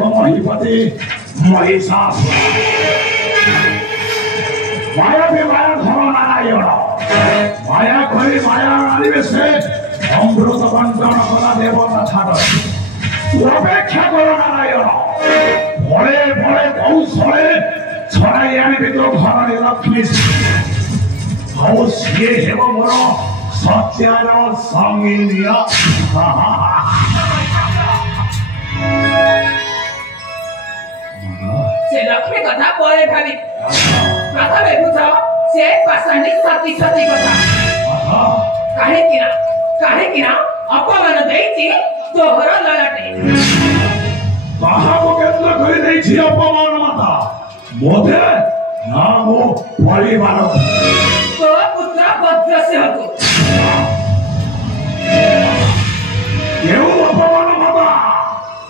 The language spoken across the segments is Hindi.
ଏକ ମହିପତି ମହିଷାସୁର ମାୟାବୀ ମାୟା ଧର ନାରାୟଣ ମାୟା କରି ମାୟା ଆଣିବେ ସେ ଅମୃତ ବଣ୍ଟନ କଲା ଦେବତା ଛାଡ଼ ଅପେକ୍ଷା କର ନାରାୟଣ ଭଳେ ଭଳେ କୌଶଳେ ଛଡ଼ାଇ ଆଣିବି ତୋ ଘରରେ ଲକ୍ଷ୍ମୀ ଆଉ ସିଏ ହେବ ମୋର ସତ୍ୟର ସଙ୍ଗିନୀ से लक्ष्मी कथा परे भावी प्रथमे बुझ से पाषाणी सती सती कथा काहे किना अपमान देइछि तोहर ललाटे काहाको केन्द्र करि देइछि अपमान माता मोदे ना मो परिवार तो पुत्र भद्रसिंह को केउ अपमान माता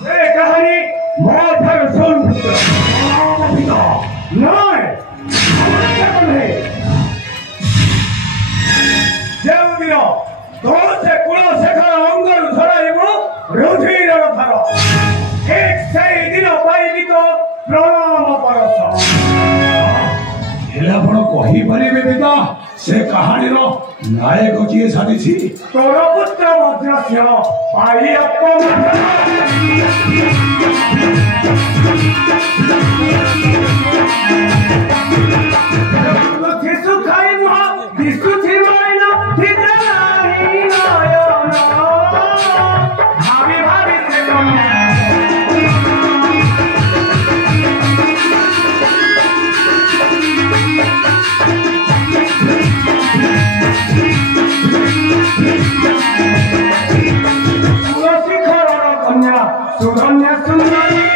से कहानी मोठर सुन पुत्र नहीं जेउदिन तो से कुल शेखर अंगरु धराइबु रुधिर थर एक सही दिन पाइबि तो प्रणाम परस हेला पण कहि परिबे पिता से कहानीर नायक किए साजिछि तोर पुत्र भद्रसिंह पाई अपमान किसु खाइब किसु छिमाइल ठिकानाही नयन भावी भावी से तुलसी खरर कन्या सुकन्या सुंदरी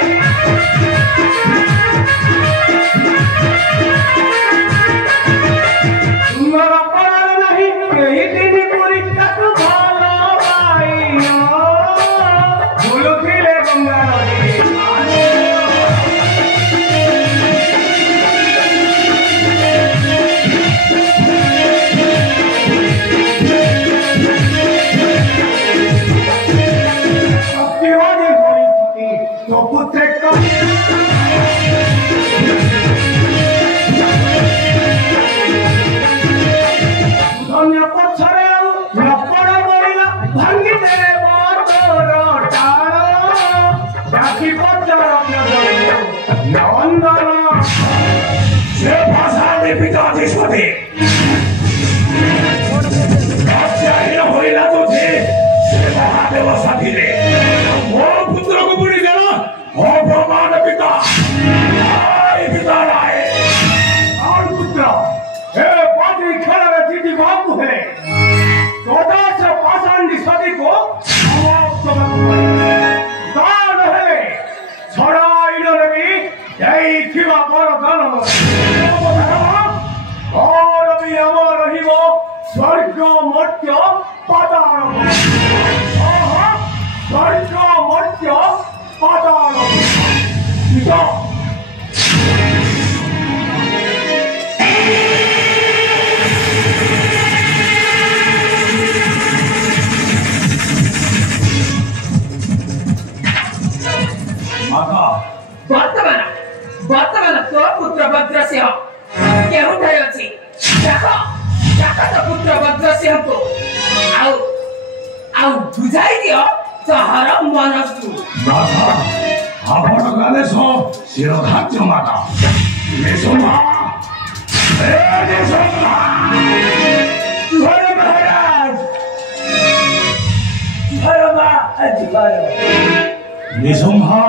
स्वर्ग मर्त्य पाताल वर्तमान तो पुत्र भद्रसिंह केउठाय अछि तो पुत्र भद्रसिंह को आउ बुझाई दियो तहर मनस्तु माता आपण गाले सो शिरोधार्य माता मेसोमा ए मेसोमा तुहर महाराज धर्मा अधिकार मेसोमा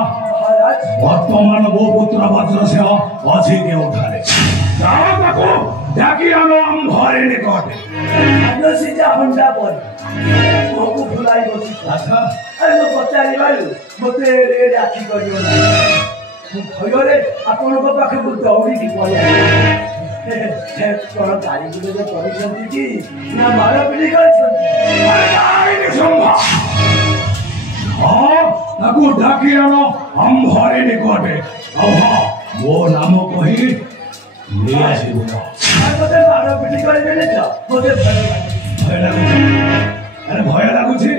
वर्तमान वो पुत्र भद्रसिंह अछि केउठारे जाओ ताको डाकी आनो हम घरे निकटे आदर्श जा हंडा पर मोको फुलाई बसी अच्छा अरे मो पचारी बालू मते रे राखी करियो ना भयरे आपण को पाखे को दौड़ी की पड़े कोन गाड़ी गुले जो परिसंती की ना मारा पिली करछन अरे नाई निसंभा हां ताको डाकी आनो हम घरे निकटे औ हां वो नाम कहि ले आसीबो मते मारा पिली करबे ने जा मते भय लागुछि अरे भय लागुछि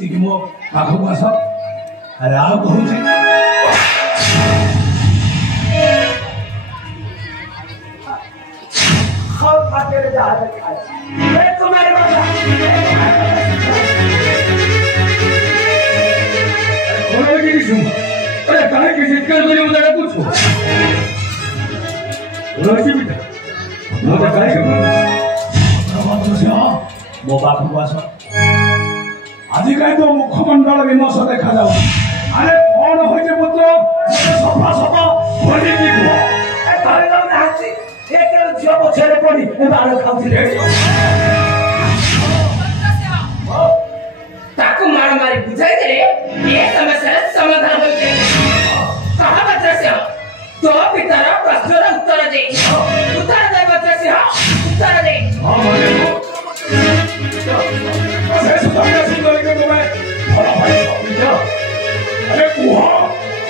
कि मो पाखो आस अरे आ कहूछि के जा ए तुम्हारे बाबा और की सुन अरे काहे की जिक्र करे मुझे पूछो रोजी बेटा मुझे काहे प्रभात से मो पाखु आस आजि काहे तो मुखमंडल विनाश देखा जाऊ अरे कौन होइजे पुत्र सफा सफा भली की हुआ ए तोरे जाऊ नाची एक झियो पछरे पड़ी ए बाल खाउथिले ताकू मार मारी बुझाई दे ये समस्या समाधान हो जाए कहा बच्चा से तो पितर प्रश्नर उत्तर दे बच्चा से उत्तर दे से सुधारने सुंदर के तुम्हें भला भाई समझा अरे कुहा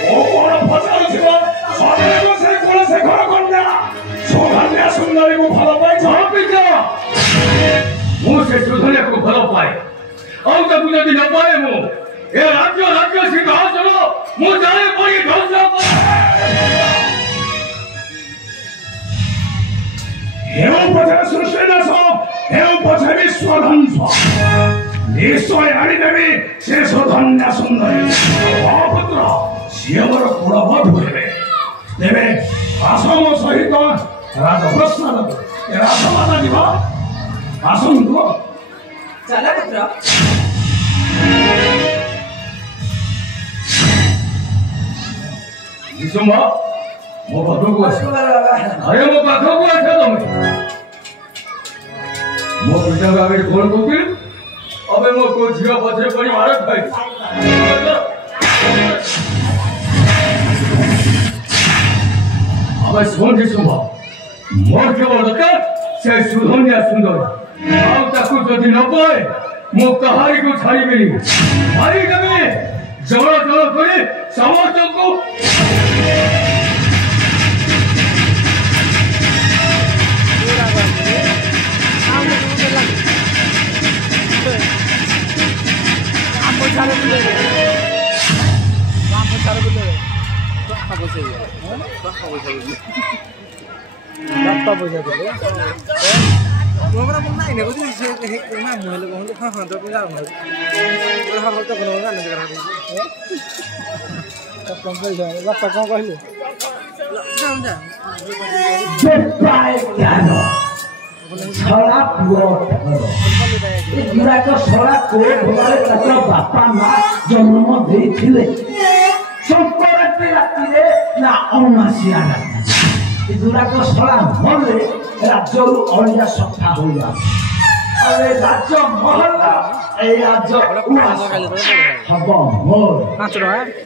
ओ कौन फसाल छिवा सारे को से कोन से घर कन्या सुधारने सुंदर को भला पाई जहां पे जा मु से सुधारने को भला पाए अब तक मुझे न पाए मु ए राज्य सिंहासन मु जाने पड़ी ढोसा हेउ पछे सृष्टि नाश हेउ पछे विश्व ध्वंस निश्चय आनिदेवी शेष धन्य सुंदरी पुत्र सिए मोर कुलवध हुए तेरे आसम सहित राजप्रश्न राजमाता जीव आसंतु चला पुत्र निशुंभ मो पाखु आस अरे मो पाखु आस तुम मो पिता आगे फोन करके अबे मो को झियो पछरे पड़ी भारत भाई अबे सुन निशुंभ मोर केवल दरकार से सुधन्या सुंदर आउ ताकू जदि न पाए मो कहारी को छाड़ी मिली मारी गमे जड़ जड़ करे समस्त को बापा माँ जन्म देथिले संक्रांति रातिरे ना अमासिया राति दुराक सला मले राज्य अलिया सफा हो अरे राज्य महला ए राज्य हम मोर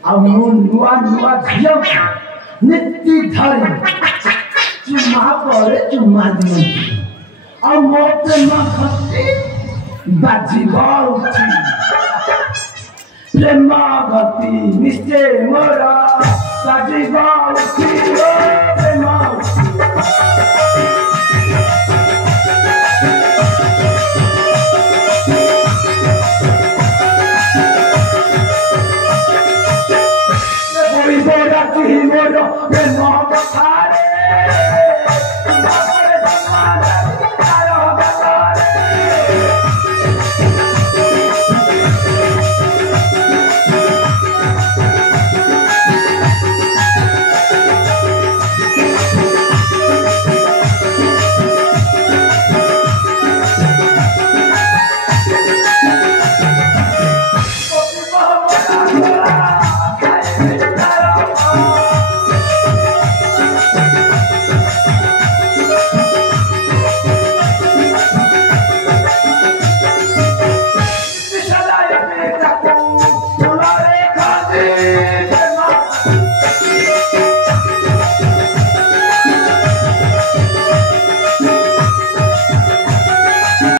आ मु नुआ नुआ झियो नीति धरी चुमा परे चुमा दियो आ मोते न खती बाजी बाउची प्रेमा गति निश्चय मोरा बाजी बाउची